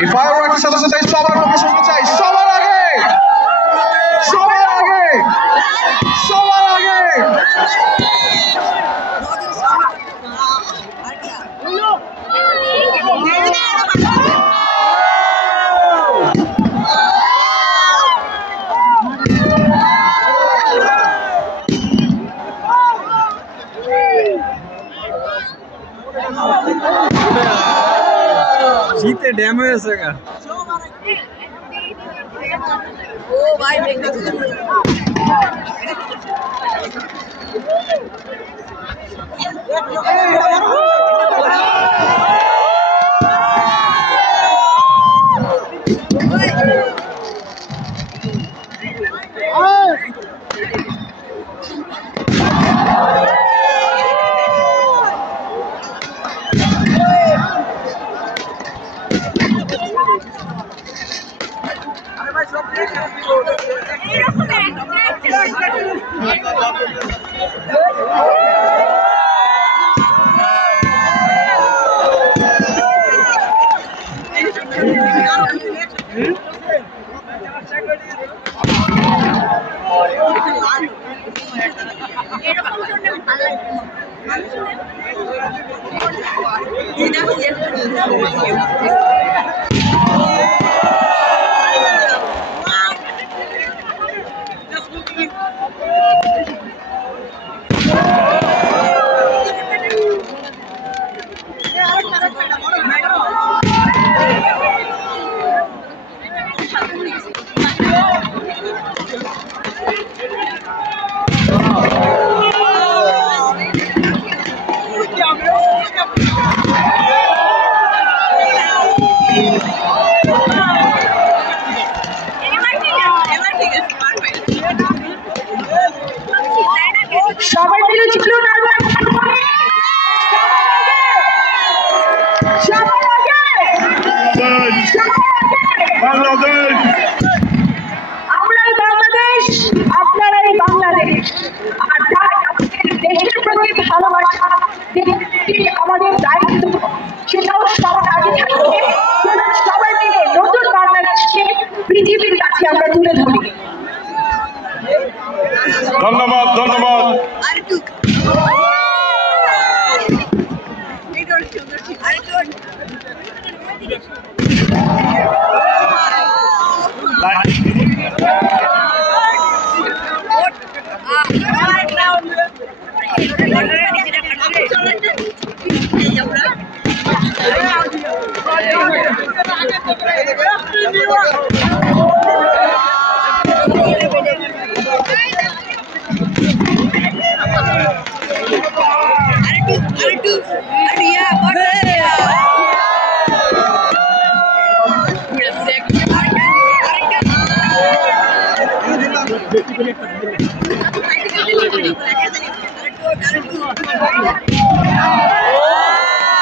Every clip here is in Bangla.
এই ফায়ারওয়ার্কের সাথে সাথে সবার পক্ষে শুনতে চাই সবার আগে সবার আগে সবার আগে जीते डैमेज है ओ भाई সবাই মিলে চলুন বাংলাদেশ আমরাই বাংলাদেশ আপনারাই বাংলাদেশ আর তাই দেশের প্রতি ভালোবাসা আমাদের দায়িত্ব সেটাও সবার আগে থাকবে সবাই মিলে নতুন বাংলাদেশকে পৃথিবীর কাছে আমরা তুলে ধরি ধন্যবাদ ধন্যবাদ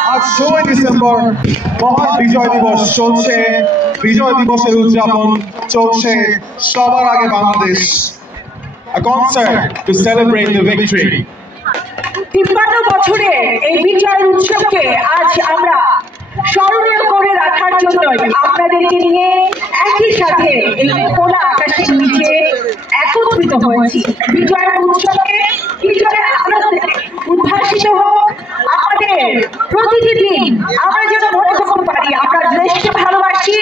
আজ 16 ডিসেম্বর মহান বিজয় দিবস চলছে বিজয় দিবসের উদযাপন চলছে সবার আগে Bangladesh a concert to celebrate the victory 53 বছরে এই বিজয়ের উৎসবকে আজ আমরা স্মরণীয় করে রাখার জন্য আপনাদেরকে নিয়ে একই সাথে এই খোলা আকাশের নিচে একত্রিত হয়েছি বিজয়ের উৎসবকে বিজয়ের আনন্দে উদ্ভাসিত হোক আমাদের প্রতিটি দিন আমরা যেন মনে করতে পারি আমরা দেশকে ভালোবাসি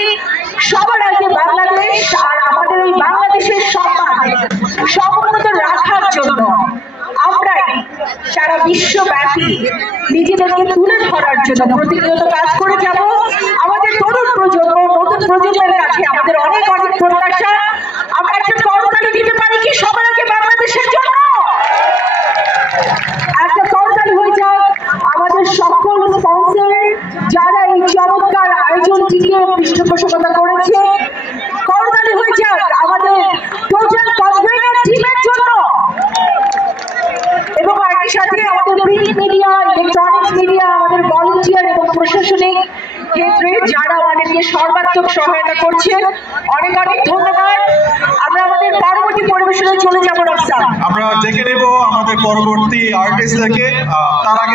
সবার আগে বাংলাদেশ আর আমাদের ওই বাংলাদেশের সম্মান সমুন্নত রাখার জন্য আমরাই সারা বিশ্বব্যাপী নিজেদেরকে তুলে ধরার জন্য প্রতিনিয়ত কাজ করে যাব আমাদের তরুণ প্রজন্ম নতুন প্রজন্মের কাছে আমাদের অনেক অনেক প্রত্যাশা আমরা একটা করতালি দিতে পারি কি সবার আগে বাংলাদেশের জন্য একটা করতালি হয়ে যাক আমাদের সকল স্পন্সর যারা এই চমৎকার আয়োজনটিকে পৃষ্ঠপোষকতা করেছে করতালি হয়ে যাক আমাদের টোটাল কনভেনার টিমের জন্য এবং একই সাথে আমাদের প্রিন্ট মিডিয়া ইলেকট্রনিক্স মিডিয়া আমাদের ভলান্টিয়ার এবং প্রশাসনিক ক্ষেত্রে যারা আমাদেরকে সর্বাত্মক সহায়তা করছেন অনেক অনেক ধন্যবাদ আমরা আমাদের পরবর্তী পরিবেশনে চলে যাব রাস্তা আমরা ডেকে নেব আমাদের পরবর্তী আর্টিস্টদেরকে তার আগে